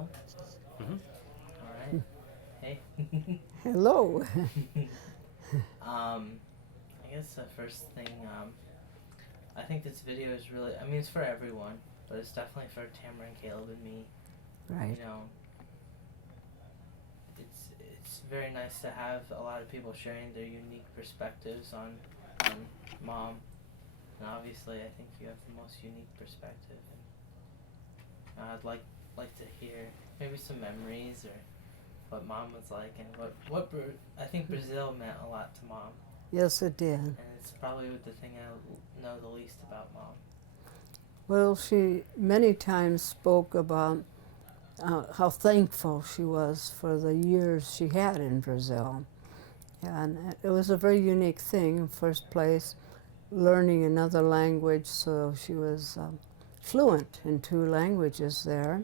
rolling? All right. Hey. Hello. I guess the first thing, I think this video is really, I mean, it's for everyone, but it's definitely for Tamara and Caleb and me. Right. You know, it's very nice to have a lot of people sharing their unique perspectives on mom. And obviously, I think you have the most unique perspective. And I'd like to hear maybe some memories or what mom was like, and I think Brazil meant a lot to mom. Yes, it did. And it's probably the thing I know the least about mom. Well, she many times spoke about how thankful she was for the years she had in Brazil. And it was a very unique thing, first place, learning another language, so she was fluent in two languages there.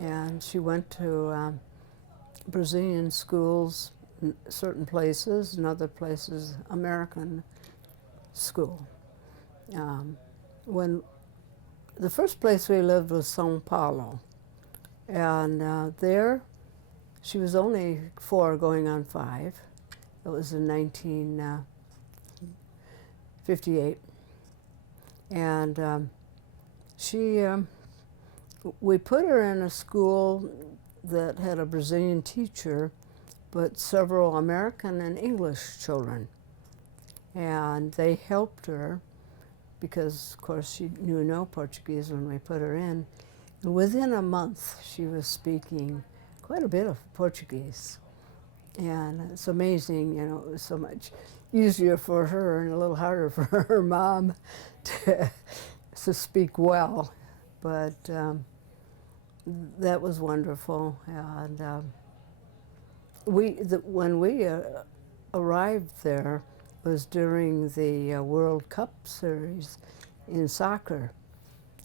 And she went to Brazilian schools in certain places, and other places, American school. When the first place we lived was São Paulo, and there she was only 4 going on 5. It was in 1958, and we put her in a school that had a Brazilian teacher, but several American and English children, and they helped her because, of course, she knew no Portuguese when we put her in. And within a month, she was speaking quite a bit of Portuguese. And it's amazing, you know, it was so much easier for her and a little harder for her mom to speak well. But that was wonderful. And when we arrived there, was during the World Cup series in soccer,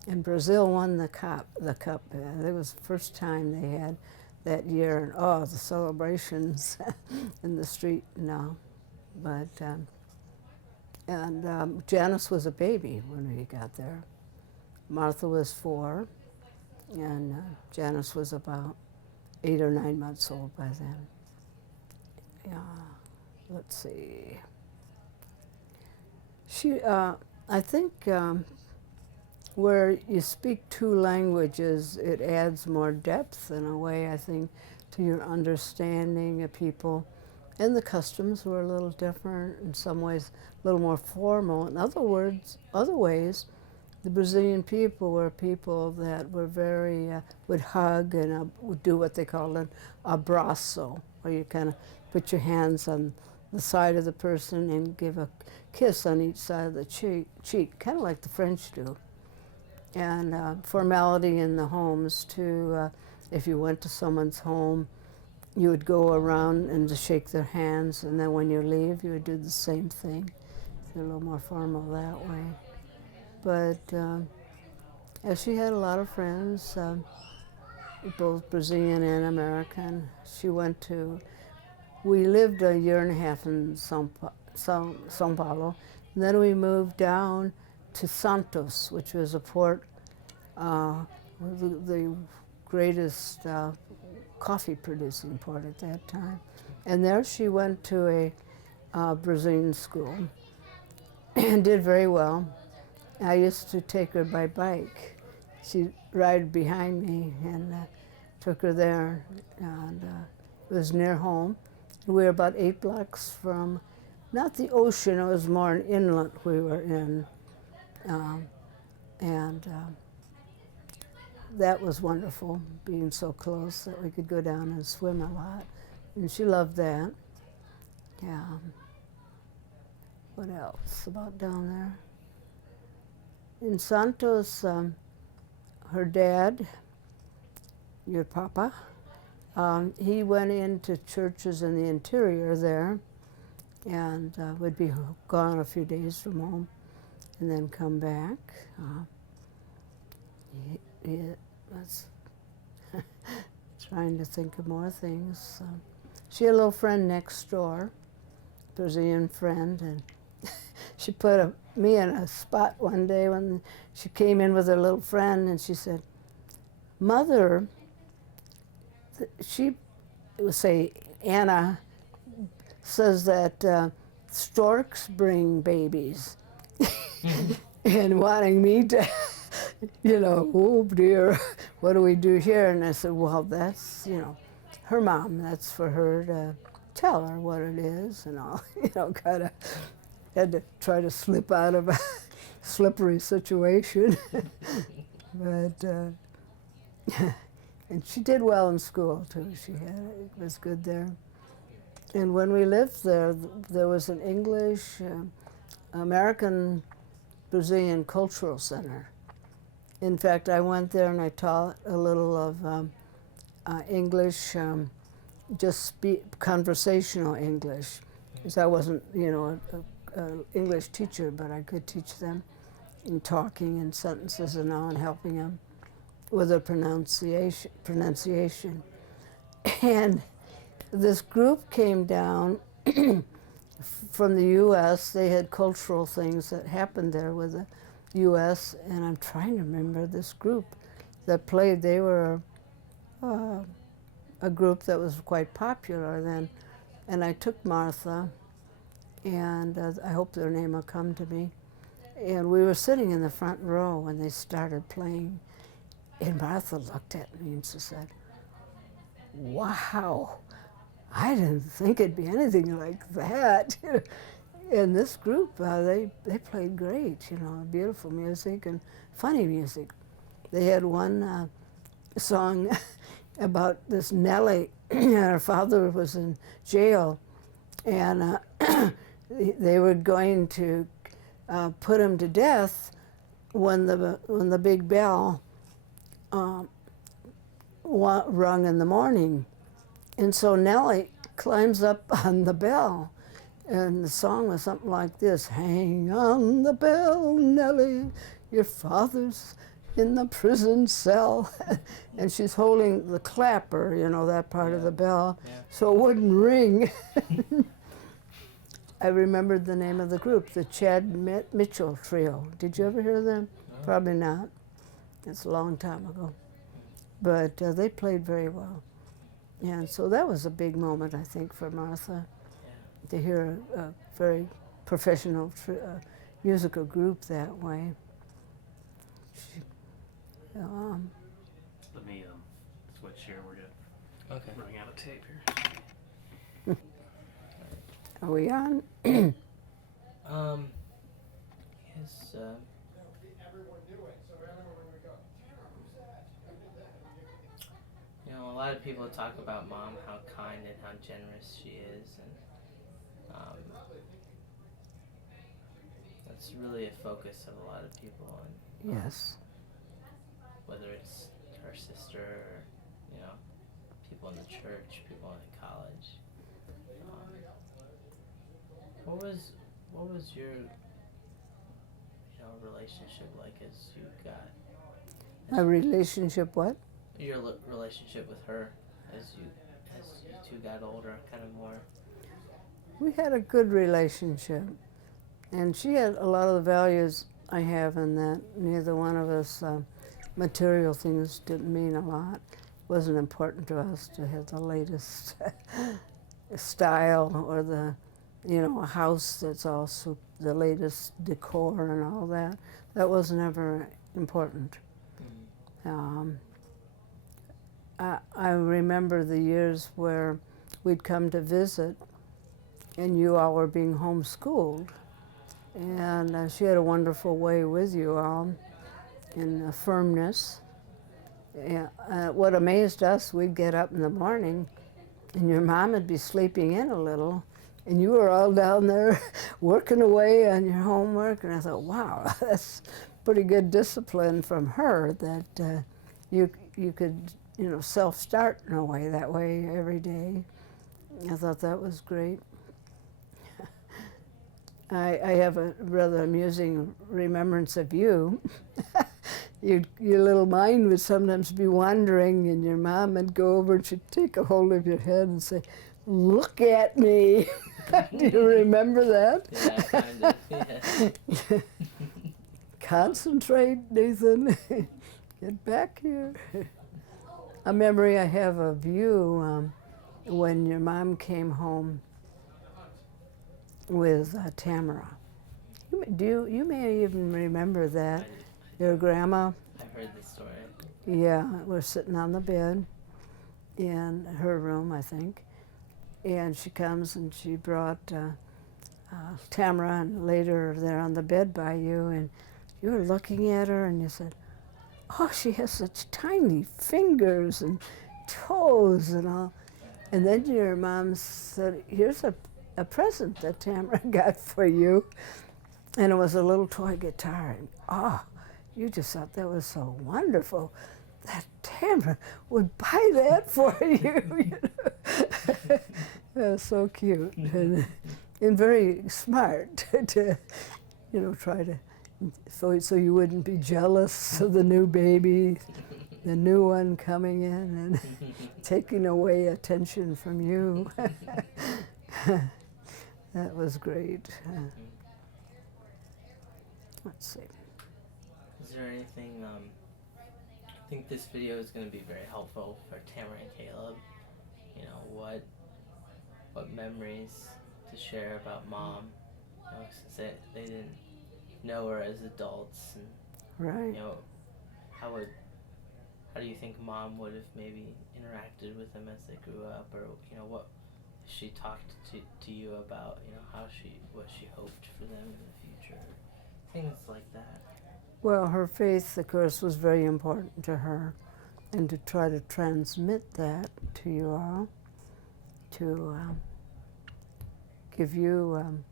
and Brazil won the cup. It was the first time they had that year, and the celebrations in the street now. But Janice was a baby when we got there. Martha was 4, and Janice was about 8 or 9 months old by then. Yeah, let's see. I think where you speak 2 languages, it adds more depth in a way, I think, to your understanding of people. And the customs were a little different, in some ways a little more formal. In other ways, the Brazilian people were people that were very, would hug and would do what they called an abraço, where you kind of put your hands on the side of the person and give a kiss on each side of the cheek, kind of like the French do. And formality in the homes too. If you went to someone's home, you would go around and just shake their hands, and then when you leave, you would do the same thing. They're a little more formal that way. But as she had a lot of friends, both Brazilian and American. We lived a year and a half in São Paulo, and then we moved down to Santos, which was a port, the greatest coffee producing port at that time. And there she went to a Brazilian school and did very well. I used to take her by bike. She'd ride behind me and took her there, and it was near home. We were about 8 blocks from, not the ocean, it was more an inlet we were in. And that was wonderful, being so close that we could go down and swim a lot. And she loved that. Yeah. What else about down there? In Santos, her dad, your papa, he went into churches in the interior there and would be gone a few days from home and then come back. That's trying to think of more things. She had a little friend next door, Brazilian friend, and she put me in a spot one day when she came in with her little friend, and she said, "Mother she would say, Anna says that storks bring babies. And wanting me to, oh dear, what do we do here? And I said, well, that's, her mom. That's for her to tell her what it is and all. Kind of had to try to slip out of a slippery situation. But, and she did well in school, too. It was good there. And when we lived there, there was an English, American Brazilian Cultural Center. In fact, I went there and I taught a little of English, just conversational English, because I wasn't, an English teacher, but I could teach them in talking and sentences and all, and helping them with their pronunciation. And this group came down from the U.S. They had cultural things that happened there with the U.S., and I'm trying to remember this group that played. They were a group that was quite popular then, and I took Martha, and I hope their name will come to me, and we were sitting in the front row when they started playing, and Martha looked at me and she said, wow, I didn't think it'd be anything like that. And this group, they played great, beautiful music and funny music. They had one song about this Nellie. Her father was in jail, and they were going to put him to death when the big bell rung in the morning. And so Nellie climbs up on the bell, and the song was something like this: hang on the bell, Nellie, your father's in the prison cell. And she's holding the clapper, that part of the bell, so it wouldn't ring. I remembered the name of the group, the Chad Mitchell Trio. Did you ever hear them? No. Probably not. It's a long time ago. But they played very well. Yeah, and so that was a big moment, I think, for Martha, to hear a very professional musical group that way. Let me switch here. We're running out of tape here. Are we on? Yes. A lot of people talk about Mom, how kind and how generous she is, and that's really a focus of a lot of people. And, yes. Whether it's her sister or, people in the church, people in college. What was your relationship like as you got? My relationship what? Your relationship with her as you two got older, kind of more. We had a good relationship, and she had a lot of the values I have in that. Neither one of us, material things didn't mean a lot. It wasn't important to us to have the latest style or a house that's all the latest decor and all that. That was never important. I remember the years where we'd come to visit and you all were being homeschooled, and she had a wonderful way with you all in firmness. What amazed us, we'd get up in the morning and your mom would be sleeping in a little, and you were all down there working away on your homework, and I thought, wow, that's pretty good discipline from her, that you could self-start in a way that way every day. I thought that was great. I have a rather amusing remembrance of you. Your little mind would sometimes be wandering, and your mom would go over and she'd take a hold of your head and say, look at me. Do you remember that? Yeah, kind of, yeah. Concentrate, Nathan. Get back here. a memory I have of you when your mom came home with Tamara. You may even remember that. Your grandma. I've heard this story. Yeah, we're sitting on the bed in her room, I think, and she comes and she brought Tamara and laid her there on the bed by you, and you were looking at her and you said, "Oh, she has such tiny fingers and toes and all." And then your mom said, "Here's a present that Tamara got for you." And it was a little toy guitar. And you just thought that was so wonderful that Tamara would buy that for you. You know? That was so cute and very smart to try to, so you wouldn't be jealous of the new baby, the new one coming in and taking away attention from you. That was great. Let's see. Is there anything, I think this video is going to be very helpful for Tamara and Caleb. You know, what memories to share about Mom, you know, since they didn't know her as adults, and right. You know, how do you think Mom would have maybe interacted with them as they grew up, or you know, what she talked to you about, you know, what she hoped for them in the future, things like that. Well, her faith, of course, was very important to her, and to try to transmit that to you all, to give you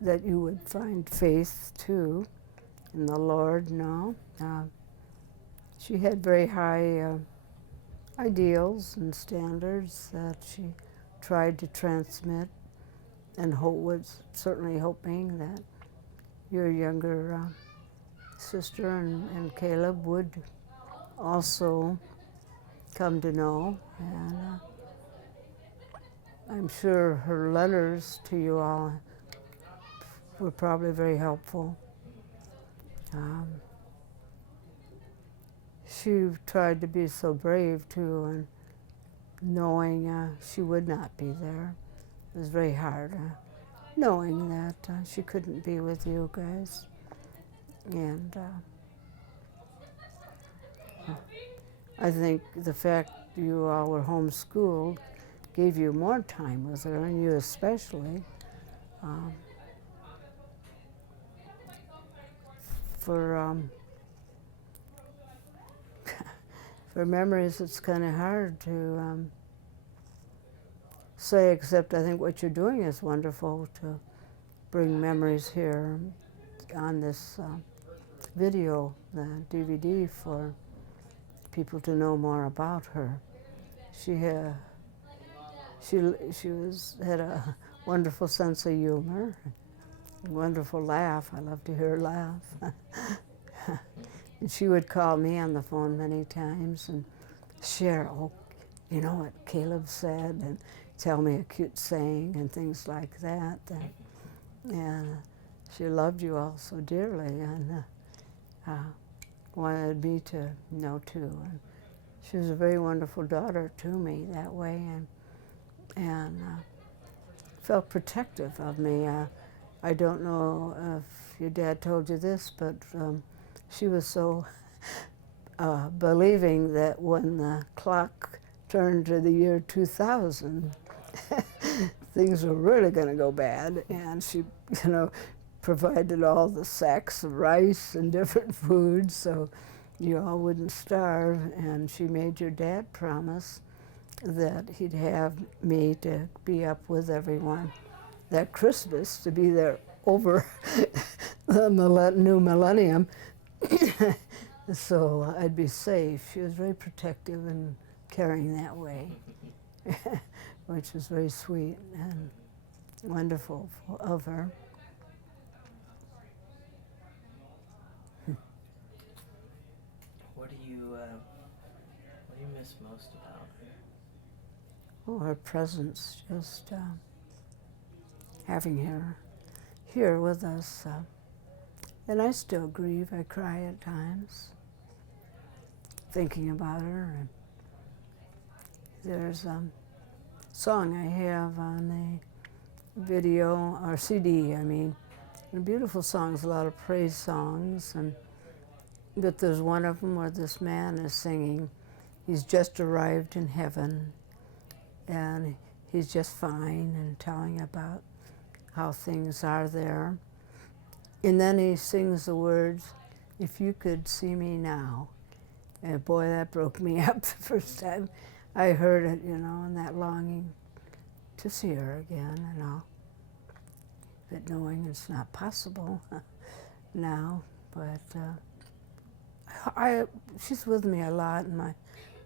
that you would find faith too in the Lord. No, she had very high ideals and standards that she tried to transmit, and was certainly hoping that your younger sister and Caleb would also come to know. And I'm sure her letters to you all were probably very helpful. She tried to be so brave too, and knowing she would not be there. It was very hard, knowing that she couldn't be with you guys. And I think the fact you all were homeschooled gave you more time with her, and you especially. For memories, it's kind of hard to say, except I think what you're doing is wonderful to bring memories here on this video, the DVD, for people to know more about her. She had a wonderful sense of humor, a wonderful laugh. I love to hear her laugh. And she would call me on the phone many times and share, you know what Caleb said, and tell me a cute saying and things like that. And she loved you all so dearly, and wanted me to know too. And she was a very wonderful daughter to me that way, and felt protective of me. I don't know if your dad told you this, but she was so believing that when the clock turned to the year 2000, things were really going to go bad, and she, provided all the sacks of rice and different foods so you all wouldn't starve. And she made your dad promise that he'd have me to be up with everyone that Christmas, to be there over the new millennium, so I'd be safe. She was very protective and caring that way, which was very sweet and wonderful of her. What do you miss most about her? Oh, her presence, just having her here with us. And I still grieve. I cry at times, thinking about her. And There's a song I have on the video, or CD, I mean. And beautiful songs, a lot of praise songs. But there's one of them where this man is singing. He's just arrived in heaven, and he's just fine and telling about how things are there. And then he sings the words, "If you could see me now." And boy, that broke me up the first time I heard it, you know, and that longing to see her again, you know. But knowing it's not possible now, but she's with me a lot in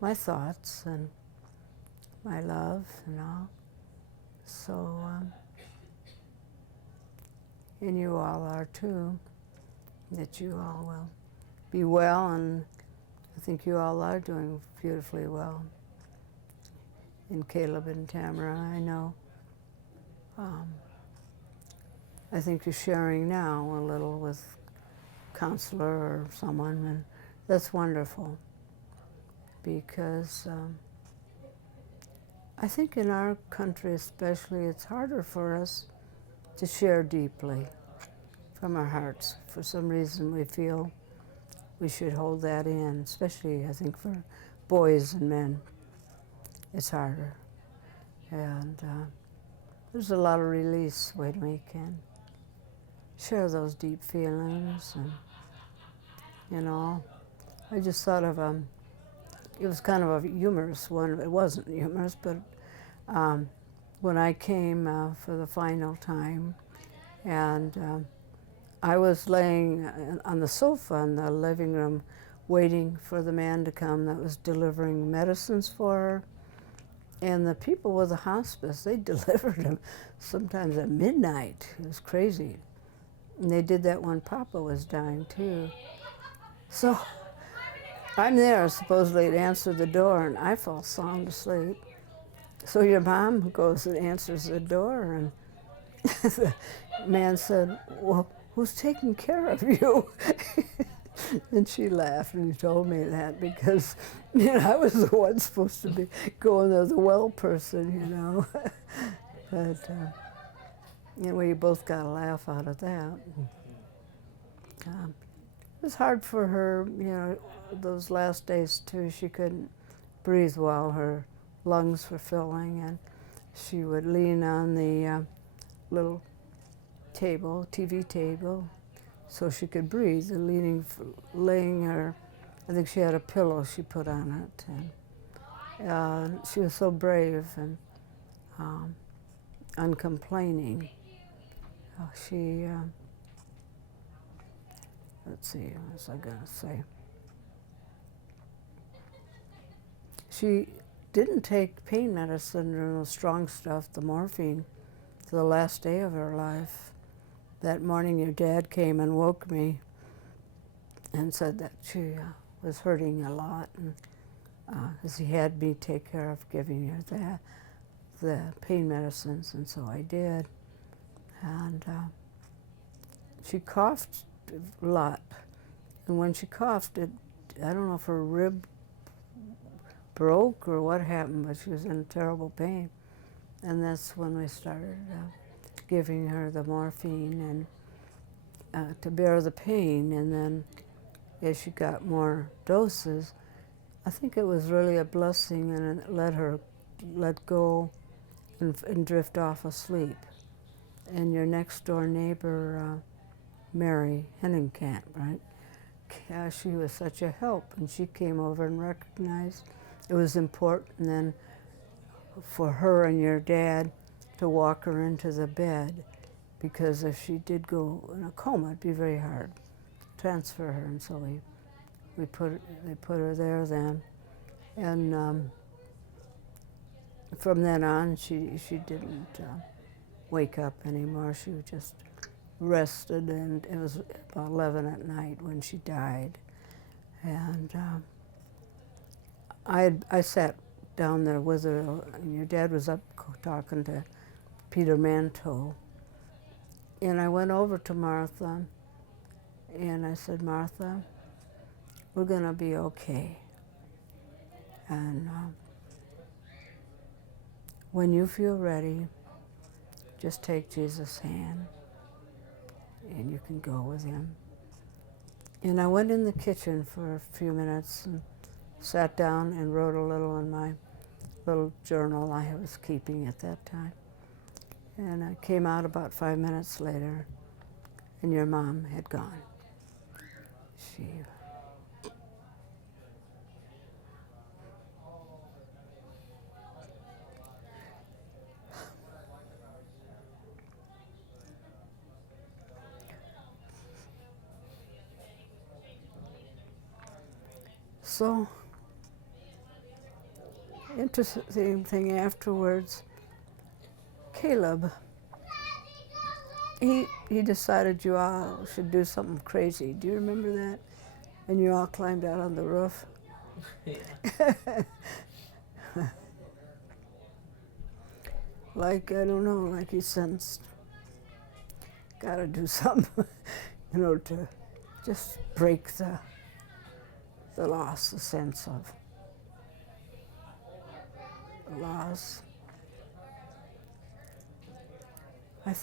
my thoughts and my love and all. So, and you all are too, that you all will be well, and I think you all are doing beautifully well. And Caleb and Tamara, I know. I think you're sharing now a little with counselor or someone, and that's wonderful, because I think in our country especially, it's harder for us to share deeply from our hearts. For some reason we feel we should hold that in, especially I think for boys and men. It's harder. And there's a lot of release when we can share those deep feelings. And, you know, I just thought of, it was kind of a humorous one. It wasn't humorous, but when I came for the final time, and I was laying on the sofa in the living room waiting for the man to come that was delivering medicines for her. And the people with the hospice, they delivered them sometimes at midnight. It was crazy. And they did that when Papa was dying too. So I'm there supposedly to answer the door, and I fall sound asleep. So your mom goes and answers the door, and the man said, "Well, who's taking care of you?" And she laughed and told me that, because, you know, I was the one supposed to be going to the well person, you know. But you know, we both got a laugh out of that. It was hard for her, you know, those last days too. She couldn't breathe well. Her lungs were filling, and she would lean on the little table, TV table, so she could breathe, and laying her, I think she had a pillow she put on it. And she was so brave and uncomplaining. She, let's see, what was I going to say? She didn't take pain medicine or no strong stuff, the morphine, to the last day of her life. That morning your dad came and woke me and said that she was hurting a lot, and as he had me take care of giving her the pain medicines, and so I did. And she coughed a lot, and when she coughed, I don't know if her rib broke or what happened, but she was in terrible pain. And that's when we started giving her the morphine and to bear the pain. And then as she got more doses, I think it was really a blessing, and it let her let go and drift off asleep. And your next door neighbor, Mary Hennenkamp, right? She was such a help, and she came over and recognized it was important then for her and your dad to walk her into the bed, because if she did go in a coma, it'd be very hard to transfer her. And so they put her there then, and from then on she didn't wake up anymore. She just rested, and it was about 11 at night when she died. And I sat down there with her, and your dad was up talking to Peter Manto. And I went over to Martha, and I said, "Martha, we're going to be okay." And when you feel ready, just take Jesus' hand and you can go with him. And I went in the kitchen for a few minutes and sat down and wrote a little in my little journal I was keeping at that time. And I came out about 5 minutes later, and your mom had gone. She So, interesting thing afterwards, Caleb, he decided you all should do something crazy. Do you remember that? And you all climbed out on the roof. Yeah. Like, I don't know, like he sensed, gotta do something, to just break the loss, the sense of loss.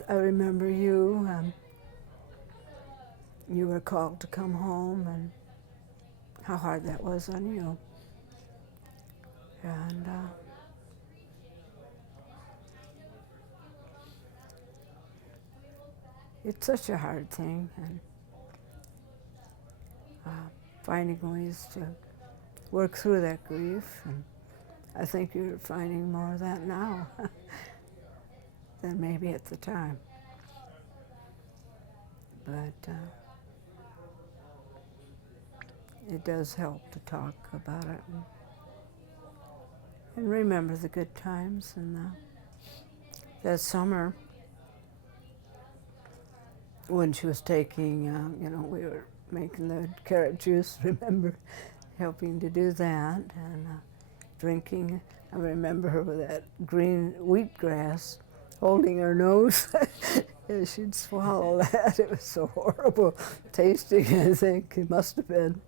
I remember you were called to come home, and how hard that was on you. And it's such a hard thing, and finding ways to work through that grief, and I think you're finding more of that now than maybe at the time. But it does help to talk about it and remember the good times. And that summer, when she was taking, we were making the carrot juice, remember helping to do that, and drinking. I remember her with that green wheatgrass holding her nose. And she'd swallow that. It was so horrible tasting, I think. It must have been.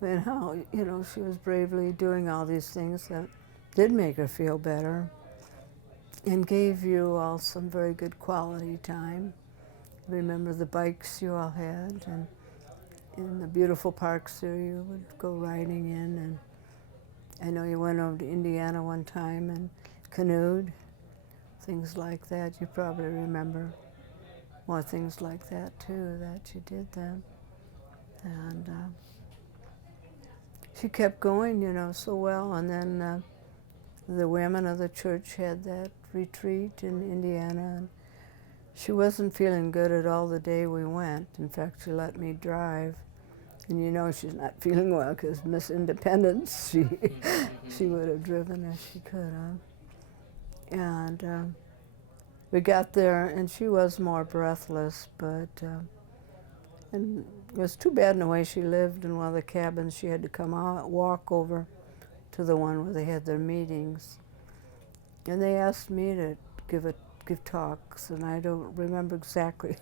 And how, she was bravely doing all these things that did make her feel better and gave you all some very good quality time. Remember the bikes you all had, and in the beautiful parks there you would go riding in. And I know you went over to Indiana one time and canoed, things like that. You probably remember more things like that too that you did then. And she kept going, so well. And then the women of the church had that retreat in Indiana. And she wasn't feeling good at all the day we went. In fact, she let me drive. And she's not feeling well because Miss Independence, she would have driven if she could have. And we got there, and she was more breathless, but and it was too bad in the way she lived in one of the cabins. She had to come out, walk over to the one where they had their meetings. And they asked me to give talks, and I don't remember exactly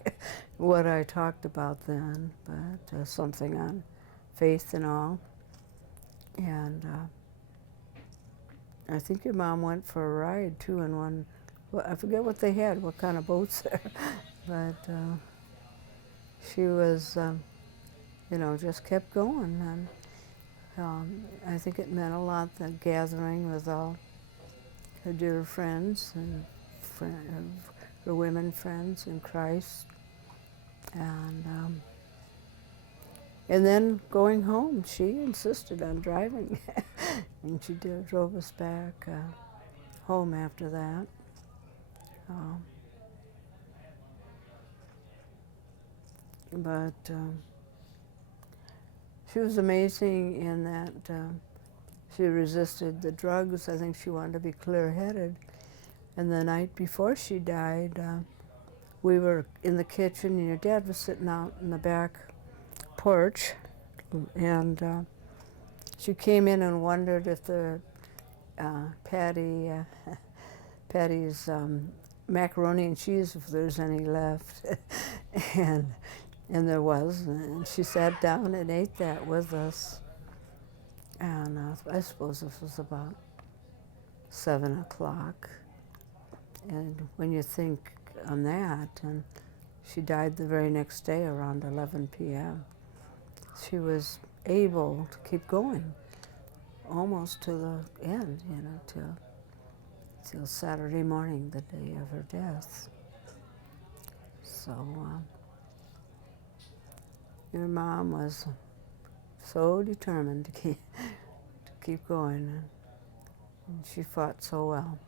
what I talked about then, but something on faith and all. And I think your mom went for a ride too in one. Well, I forget what they had, what kind of boats there, but she was, just kept going. And I think it meant a lot, the gathering with all her dear friends and her women friends in Christ. And then going home, she insisted on driving, and she drove us back home after that. But she was amazing in that she resisted the drugs. I think she wanted to be clear-headed. And the night before she died, we were in the kitchen, and your dad was sitting out in the back porch, and she came in and wondered if the Patty's macaroni and cheese, if there's any left. And there was, and she sat down and ate that with us. And I suppose this was about 7 o'clock. And when you think on that, and she died the very next day around 11 p.m., she was able to keep going almost to the end, you know, till Saturday morning, the day of her death. So your mom was so determined to keep going, and she fought so well.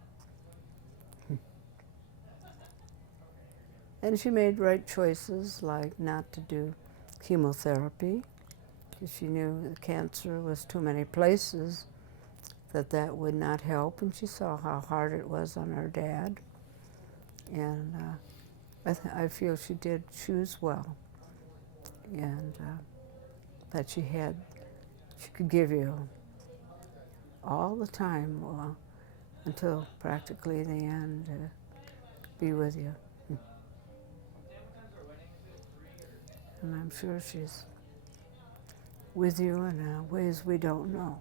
And she made right choices, like not to do chemotherapy, because she knew the cancer was too many places, that would not help, and she saw how hard it was on her dad. And I feel she did choose well, and that she could give you all the time until practically the end, be with you. And I'm sure she's with you in ways we don't know.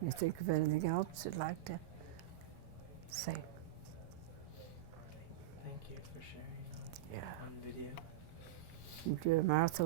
You think of anything else you'd like to say? Thank you for sharing Yeah. on video. Dear Martha,